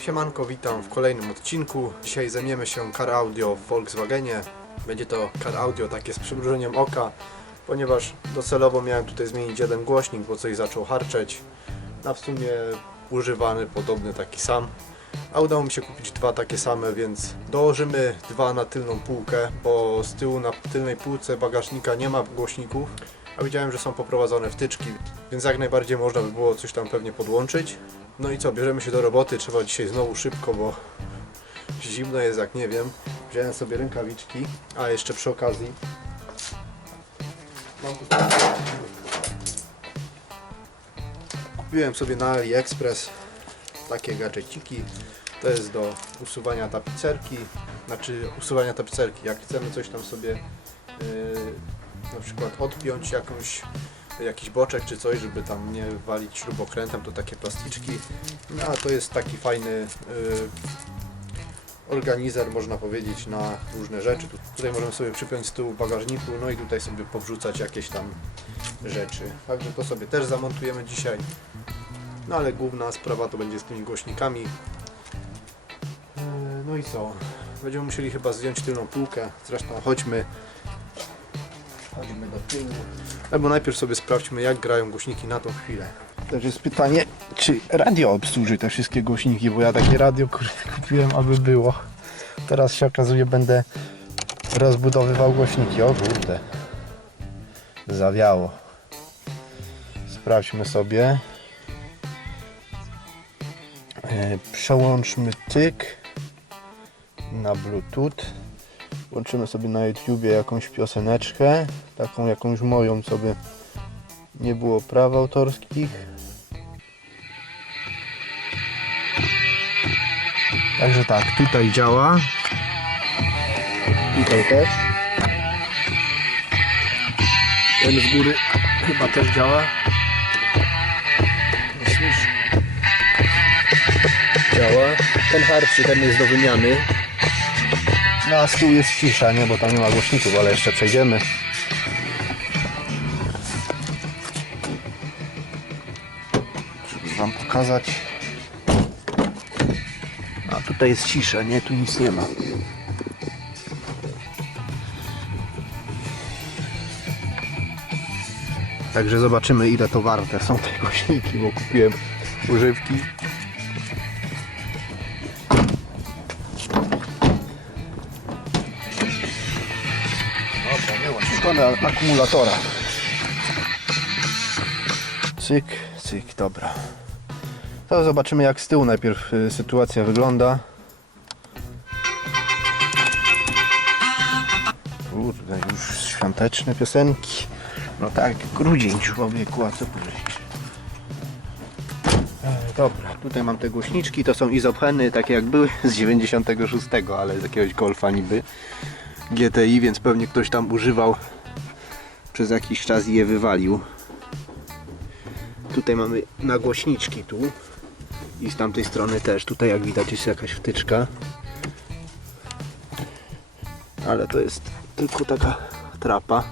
Siemanko, witam w kolejnym odcinku. Dzisiaj zajmiemy się car audio w Volkswagenie. Będzie to car audio takie z przymrużeniem oka, ponieważ docelowo miałem tutaj zmienić jeden głośnik, bo coś zaczął harczeć. A w sumie używany, podobny taki sam. A udało mi się kupić dwa takie same, więc dołożymy dwa na tylną półkę, bo z tyłu na tylnej półce bagażnika nie ma głośników. A widziałem, że są poprowadzone wtyczki, więc jak najbardziej można by było coś tam pewnie podłączyć. No i co, bierzemy się do roboty, trzeba dzisiaj znowu szybko, bo zimno jest jak nie wiem. Wziąłem sobie rękawiczki, a jeszcze przy okazji Kupiłem sobie na AliExpress takie gadżeciki. To jest do usuwania tapicerki, znaczy usuwania tapicerki. Jak chcemy coś tam sobie yy, na przykład odpiąć jakąś jakiś boczek czy coś, żeby tam nie walić śrubokrętem, to takie plasticzki. No a to jest taki fajny yy, organizer, można powiedzieć, na różne rzeczy. Tu, tutaj możemy sobie przypiąć z tyłu bagażniku, no i tutaj sobie powrzucać jakieś tam rzeczy. Także to sobie też zamontujemy dzisiaj. No ale główna sprawa to będzie z tymi głośnikami. Yy, No i co? Będziemy musieli chyba zdjąć tylną półkę. Zresztą chodźmy. Do tyłu. Albo najpierw sobie sprawdźmy jak grają głośniki na tą chwilę. Też jest pytanie, czy radio obsłuży te wszystkie głośniki, bo ja takie radio kurde, kupiłem, aby było. Teraz się okazuje, będę rozbudowywał głośniki. O kurde. Zawiało. Sprawdźmy sobie. E, Przełączmy tyk na Bluetooth. Włączymy sobie na YouTubie jakąś pioseneczkę, taką jakąś moją sobie nie było praw autorskich. Także tak, tutaj działa. Tutaj też. Ten z góry chyba też działa. Działa. Ten harczy, ten jest do wymiany. A z tyłu jest cisza, nie? Bo tam nie ma głośników, ale jeszcze przejdziemy. żeby wam pokazać. A tutaj jest cisza, nie? Tu nic nie ma. Także zobaczymy ile to warte są te głośniki, bo kupiłem używki. Szkoda akumulatora. Cyk, cyk, dobra. To zobaczymy jak z tyłu najpierw y, sytuacja wygląda. Kurde, już świąteczne piosenki. No tak, grudzień człowieku, a co powiedzieć? E, Dobra, tutaj mam te głośniczki, to są izopheny, takie jak były z 96, ale z jakiegoś golfa niby GTI, więc pewnie ktoś tam używał przez jakiś czas je wywalił. Tutaj mamy nagłośniczki tu i z tamtej strony też. Tutaj jak widać jest jakaś wtyczka. Ale to jest tylko taka trapa.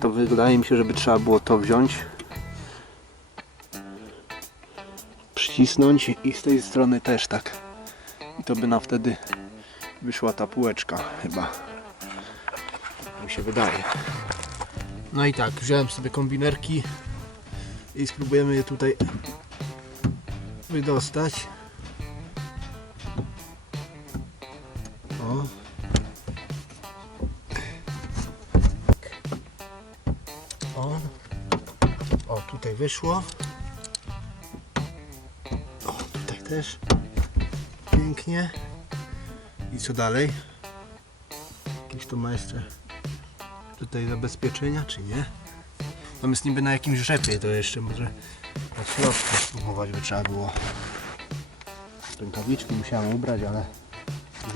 To wydaje mi się, żeby trzeba było to wziąć. Przycisnąć i z tej strony też tak. I to by nam wtedy wyszła ta półeczka chyba. Mi się wydaje. No i tak, wziąłem sobie kombinerki i spróbujemy je tutaj wydostać. O. O. O, tutaj wyszło. O, tutaj też. Pięknie. I co dalej? Jakieś to ma jeszcze tutaj zabezpieczenia, czy nie? Tam jest niby na jakimś rzepie, to jeszcze może na środku spróbować by trzeba było. Rękawiczki musiałem ubrać, ale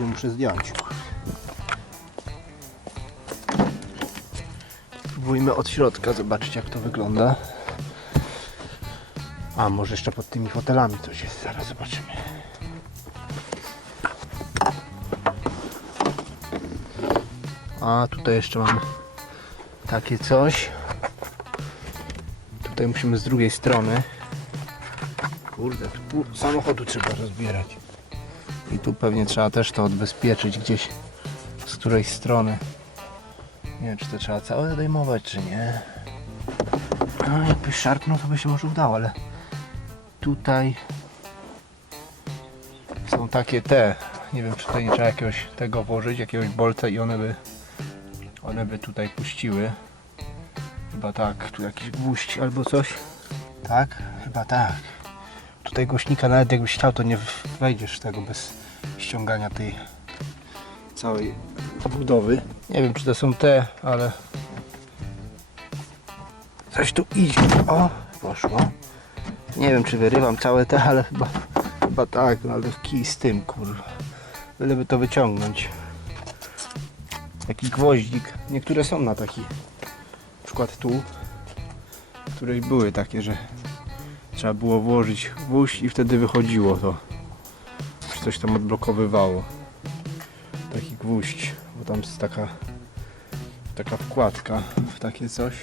je muszę zdjąć. Spróbujmy od środka zobaczyć jak to wygląda. A może jeszcze pod tymi fotelami coś jest, zaraz zobaczymy. A tutaj jeszcze mamy takie coś. Tutaj musimy z drugiej strony. Kurde, tu samochodu trzeba rozbierać. I tu pewnie trzeba też to odbezpieczyć gdzieś z którejś strony. Nie wiem, czy to trzeba całe zdejmować, czy nie. A jakby szarpnął, to by się może udało, ale tutaj są takie te. Nie wiem, czy tutaj nie trzeba jakiegoś tego włożyć, jakiegoś bolca i one by one by tutaj puściły. Chyba tak, tu jakiś gwóźdź albo coś. Tak? Chyba tak. Tutaj głośnika nawet jakbyś chciał, to nie wejdziesz tego bez ściągania tej całej budowy. Nie wiem, czy to są te, ale coś tu idzie. O, poszło. Nie wiem, czy wyrywam całe te, ale chyba, chyba tak, no ale kij z tym, kurwa. Byleby to wyciągnąć. Taki gwoździk. Niektóre są na taki. Na przykład tu, które były takie, że trzeba było włożyć gwóźdź i wtedy wychodziło to. Czy coś tam odblokowywało. Taki gwóźdź, bo tam jest taka taka wkładka w takie coś.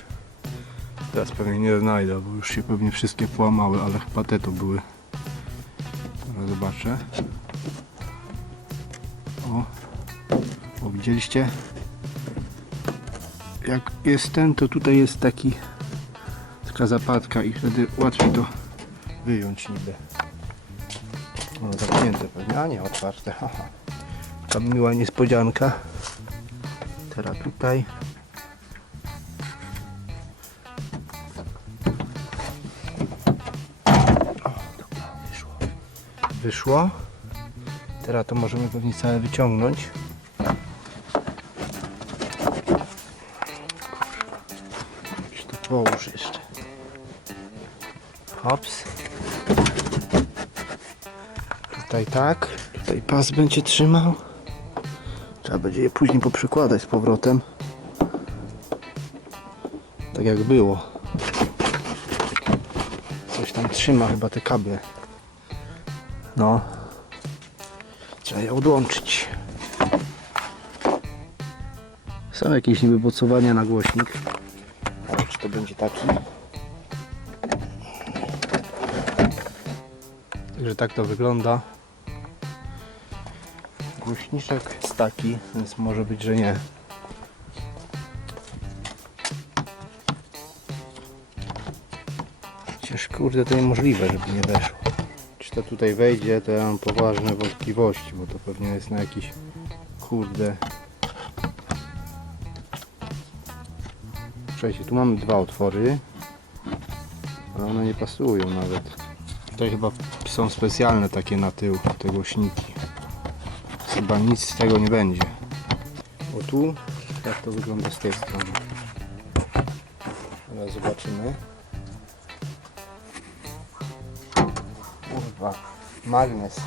Teraz pewnie nie znajdę, bo już się pewnie wszystkie połamały, ale chyba te to były. Teraz zobaczę. O, o widzieliście? Jak jest ten, to tutaj jest taki taka zapadka i wtedy łatwiej to wyjąć niby. No zamknięte pewnie, a nie otwarte. Haha. Taka miła niespodzianka. Teraz tutaj. Wyszło. Wyszło. Teraz to możemy pewnie całe wyciągnąć. Połóż jeszcze. Hops. Tutaj tak. Tutaj pas będzie trzymał. Trzeba będzie je później poprzykładać z powrotem. Tak jak było. Coś tam trzyma chyba te kable. No. Trzeba je odłączyć. Są jakieś niby bocowania na głośnik. Będzie taki? Także tak to wygląda. Głośniczek jest taki, więc może być, że nie. Chociaż kurde to niemożliwe, żeby nie weszło. Czy to tutaj wejdzie, to ja mam poważne wątpliwości, bo to pewnie jest na jakiś kurde. Słuchajcie, tu mamy dwa otwory, ale one nie pasują nawet. Tutaj chyba są specjalne takie na tył, te głośniki. Chyba nic z tego nie będzie. O tu, jak to wygląda z tej strony. Zobaczymy. Kurwa, magnes.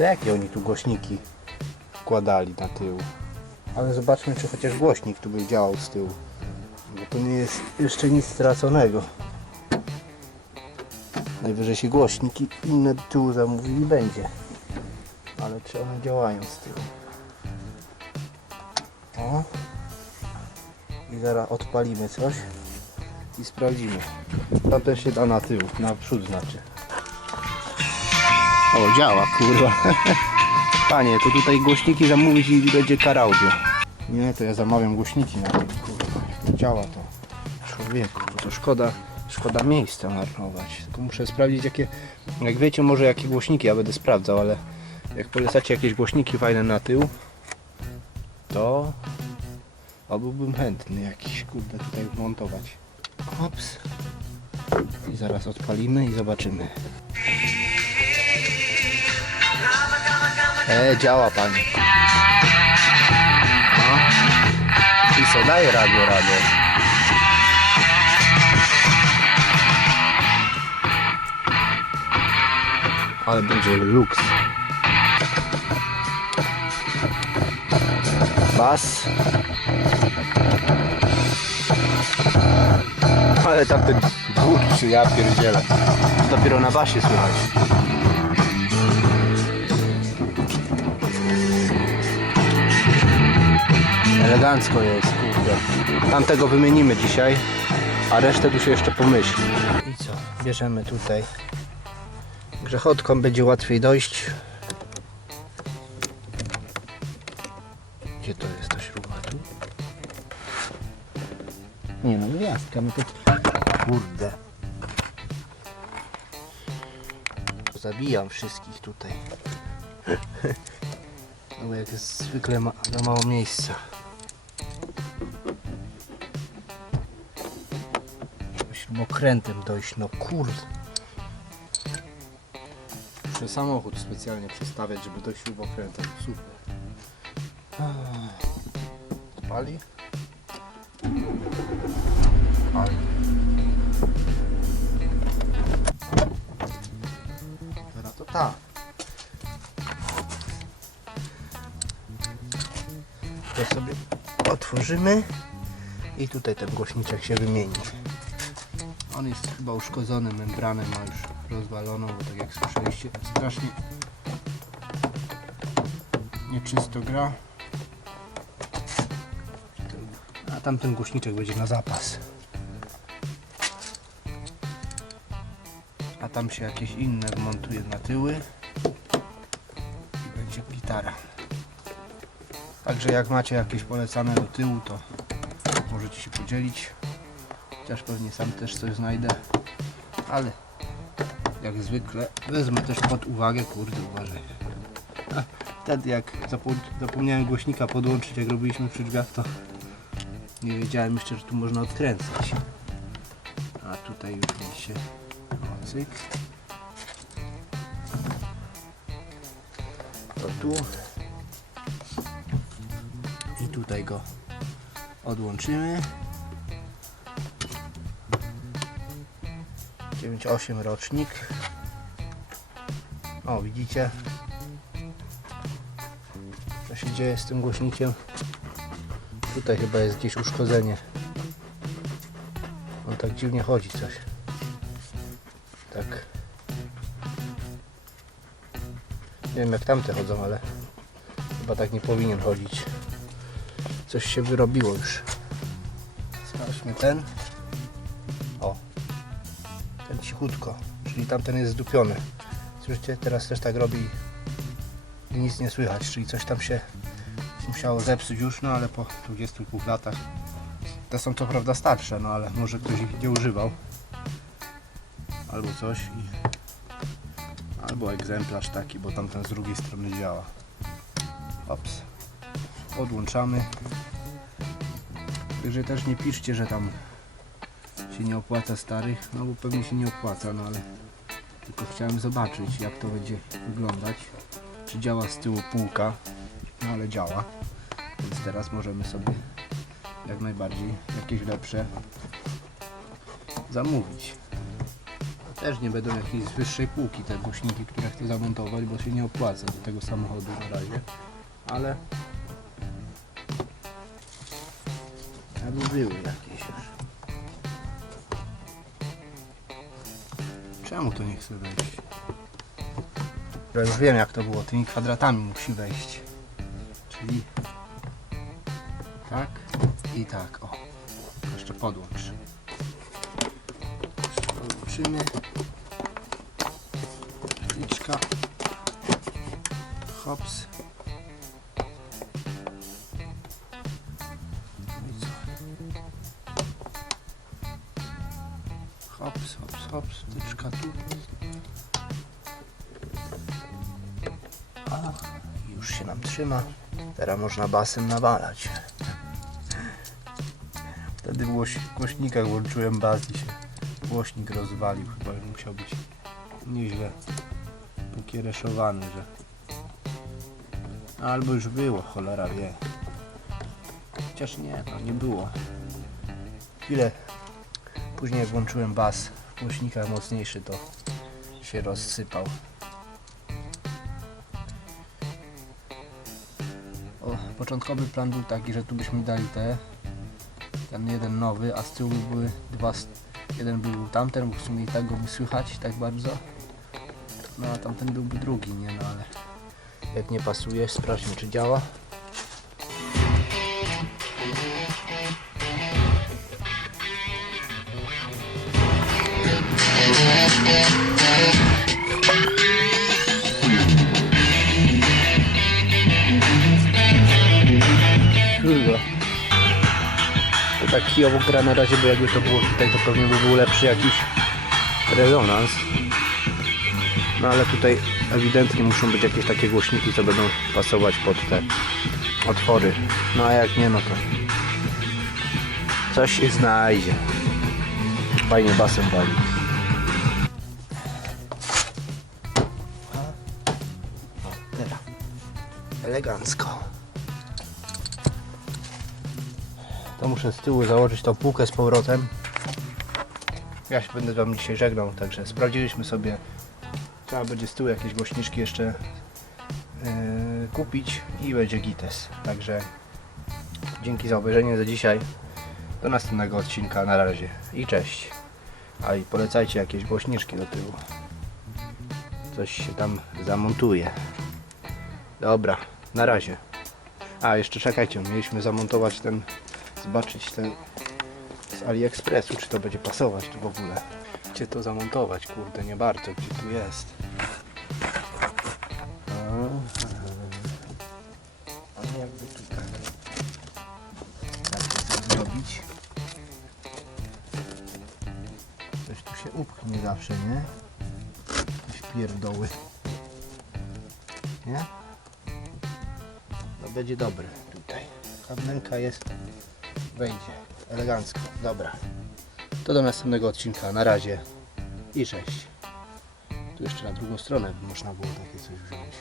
To jakie oni tu głośniki wkładali na tył? Ale zobaczmy, czy chociaż głośnik tu by działał z tyłu. Bo to nie jest jeszcze nic straconego. Najwyżej się głośniki inne tyłu zamówili będzie. Ale czy one działają z tyłu? O. I zaraz odpalimy coś i sprawdzimy. Tam też się da na tył, na przód znaczy. O, działa, kurwa. Panie, to tutaj głośniki zamówić i będzie car audio. Nie, to ja zamawiam głośniki na tym, kurwa. Działa to. Człowieku, to szkoda, szkoda miejsca marnować. Tylko muszę sprawdzić jakie, jak wiecie może jakie głośniki ja będę sprawdzał, ale jak polecacie jakieś głośniki fajne na tył, to a byłbym chętny jakiś, kurde, tutaj wmontować. Ops. I zaraz odpalimy i zobaczymy. E, działa pani. No. I co, daje radio, radio. Ale będzie luks. Bas. Ale tamten Kurczę, ja pierdzielę. Dopiero na basie słychać. Elegancko jest, kurde. Tamtego wymienimy dzisiaj, a resztę tu się jeszcze pomyśli. I co? Bierzemy tutaj. Grzechotką będzie łatwiej dojść. Gdzie to jest ta śruba? Tu? Nie no, gwiazdka. No. Kurde. Zabijam wszystkich tutaj. No jak jest zwykle ma, za mało miejsca. Śrubokrętem dojść, no kurde. Muszę samochód specjalnie przestawiać, żeby dojść śrubokrętem. Super. Pali? Pali. Teraz to tak. To sobie otworzymy i tutaj ten głośniczek się wymieni. On jest chyba uszkodzony, membranę ma już rozwaloną, bo tak jak słyszeliście, strasznie nieczysto gra. A tamten głośniczek będzie na zapas. A tam się jakieś inne wmontuje na tyły i będzie gitara. Także jak macie jakieś polecane do tyłu, to możecie się podzielić. Chociaż pewnie sam też coś znajdę. Ale jak zwykle wezmę też pod uwagę, kurde uważaj. A, wtedy jak zapo- zapomniałem głośnika podłączyć, jak robiliśmy przy drzwiach, to nie wiedziałem jeszcze, że tu można odkręcać. A tutaj już mi się cyk. To tu. I tutaj go odłączymy. 9.8 rocznik. O, widzicie? Co się dzieje z tym głośnikiem? Tutaj chyba jest gdzieś uszkodzenie. On tak dziwnie chodzi coś. Tak. Nie wiem jak tamte chodzą, ale chyba tak nie powinien chodzić. Coś się wyrobiło już. Sprawdźmy ten. Cichutko. Czyli tamten jest zdupiony. Słyszycie? Teraz też tak robi i nic nie słychać. Czyli coś tam się musiało zepsuć już, no ale po 22 latach. Te są co prawda starsze, no ale może ktoś ich nie używał. Albo coś i... Albo egzemplarz taki, bo tamten z drugiej strony działa. Ops. Odłączamy. Także też nie piszcie, że tam się nie opłaca starych, no bo pewnie się nie opłaca, no ale tylko chciałem zobaczyć jak to będzie wyglądać. Czy działa z tyłu półka, no ale działa. Więc teraz możemy sobie jak najbardziej jakieś lepsze zamówić. Też nie będą jakiejś z wyższej półki te głośniki, które chcę zamontować, bo się nie opłaca do tego samochodu na razie. Ale aby były jakieś Czemu to nie chce wejść? Ja już wiem jak to było, tymi kwadratami musi wejść. Czyli tak i tak. O, jeszcze podłącz. Jeszcze podłączymy. Hops. Hops. Wtyczka tu. A, już się nam trzyma. Teraz można basem nawalać. Wtedy w głoś, głośnikach włączyłem bas i się głośnik rozwalił. Chyba musiał być nieźle pokiereszowany, że... Albo już było, cholera wie. Chociaż nie, no nie było. Chwilę później włączyłem bas w głośnikach mocniejszy, to się rozsypał. O, początkowy plan był taki, że tu byśmy dali te ten jeden nowy, a z tyłu były dwa, Jeden był tamten, bo w sumie i tak go by słychać tak bardzo. No a tamten byłby drugi, nie no ale jak nie pasuje, sprawdźmy czy działa. Kurwa. To tak kijowo gra na razie, bo jakby to było tutaj, to pewnie by był lepszy jakiś rezonans. No ale tutaj ewidentnie muszą być jakieś takie głośniki, co będą pasować pod te otwory. No a jak nie, no to coś się znajdzie. Fajnie basem wali. Elegancko. To muszę z tyłu założyć tą półkę z powrotem. Ja się będę wam dzisiaj żegnał, także sprawdziliśmy sobie. Trzeba będzie z tyłu jakieś głośniczki jeszcze yy, kupić i będzie gites. Także dzięki za obejrzenie za dzisiaj. Do następnego odcinka. Na razie i cześć. A i polecajcie jakieś głośniczki do tyłu. Coś się tam zamontuje. Dobra, na razie. A jeszcze czekajcie, mieliśmy zamontować ten zobaczyć ten z AliExpressu, czy to będzie pasować tu w ogóle. Gdzie to zamontować? Kurde, nie bardzo. Gdzie tu jest? A jakby tutaj tak to zrobić? Coś tu się upchnie zawsze, nie? Jakieś pierdoły. Nie? Będzie dobre tutaj. Kabelka jest wejdzie elegancko. Dobra. To do następnego odcinka. Na razie i cześć. Tu jeszcze na drugą stronę można było takie coś wziąć.